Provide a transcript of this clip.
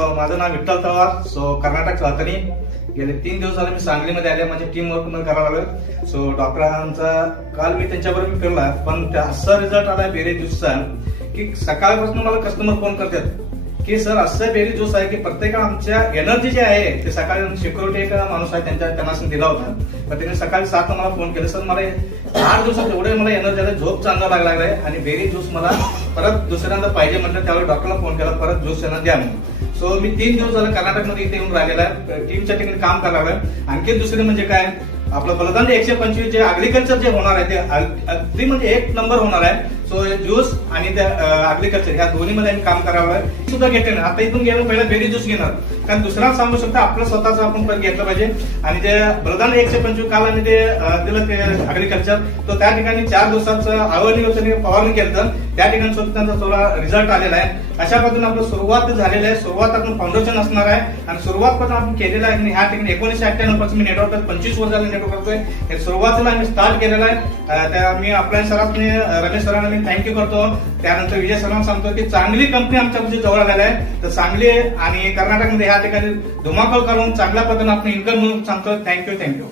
माझं नाव विठ्ठल तळवार. सो कर्नाटक राहतानी गेले 3 दिवस झाले मी सांगलीमध्ये आले. माझे टीम वर्क मध्ये करायला लागलो. सो डॉक्टरांचा काल मी त्यांच्याबरोबर फिरला, पण असा रिझल्ट आला बेरी ज्यूसचा की सकाळपासून मला कस्टमर फोन करतात की सर असं बेरी ज्यूस आहे की प्रत्येकाला आमच्या एनर्जी जे आहे ते सकाळी सिक्युरिटी एक माणूस आहे त्यांना दिला होता, पण त्यांनी सकाळी 7 मला फोन केला. सर मला 8 दिवसात एवढे मला एनर्जी आली, झोप चांगला लागला आहे आणि बेरी ज्यूस मला परत दुसऱ्यांदा पाहिजे म्हटलं. त्यावेळी डॉक्टरला फोन केला परत ज्यूस यांना द्या म्हणून. सो मी 3 दिवस झालं कर्नाटकमध्ये इथे येऊन राहिलेला आहे, टीमच्या ठिकाणी काम करायला लागलं. आणखी दुसरी म्हणजे काय, आपलं बलदान 125 जे अग्रिकल्चर जे होणार आहे ते अगदी म्हणजे 1 नंबर होणार आहे. सो ज्यूस आणि त्या अग्रिकल्चर ह्या दोन्हीमध्ये आम्ही काम करावं आहे. सुद्धा घेतले ना, आता इथून गेलो पहिला बेरी ज्यूस घेणार, कारण दुसऱ्याला सांगू शकतो आपलं स्वतःच आपण पण घेतलं पाहिजे. आणि ते बलदान 125 काल आम्ही ते दिलं ते अग्रिकल्चर, तो त्या ठिकाणी 4 दिवसाचं आवडणी होतं फवारणी केलं, त्या ठिकाणी सुद्धा त्यांचा थोडा रिझल्ट आलेला आहे. अशा पद्धतीने आपलं सुरुवात झालेली आहे. सुरुवात आपण फाउंडेशन असणार आहे आणि सुरुवात पण आपण केलेलं आहे. ह्या ठिकाणी 1998 पासून मी नेटवर्क 25 वर्ष झाले नेटवर्क करतोय. हे सुरुवातीला आम्ही स्टार्ट केलेलं आहे. त्या मी आपल्या सरांनी रमेश सरांना मी थँक्यू करतो. त्यानंतर विजय सरांना सांगतो की चांगली कंपनी आमच्या जवळ आलेली आहे. तर चांगली आणि कर्नाटकमध्ये ह्या ठिकाणी धुमाकूळ करून चांगल्या पद्धतीने आपण इन्कम म्हणून सांगतो. थँक्यू.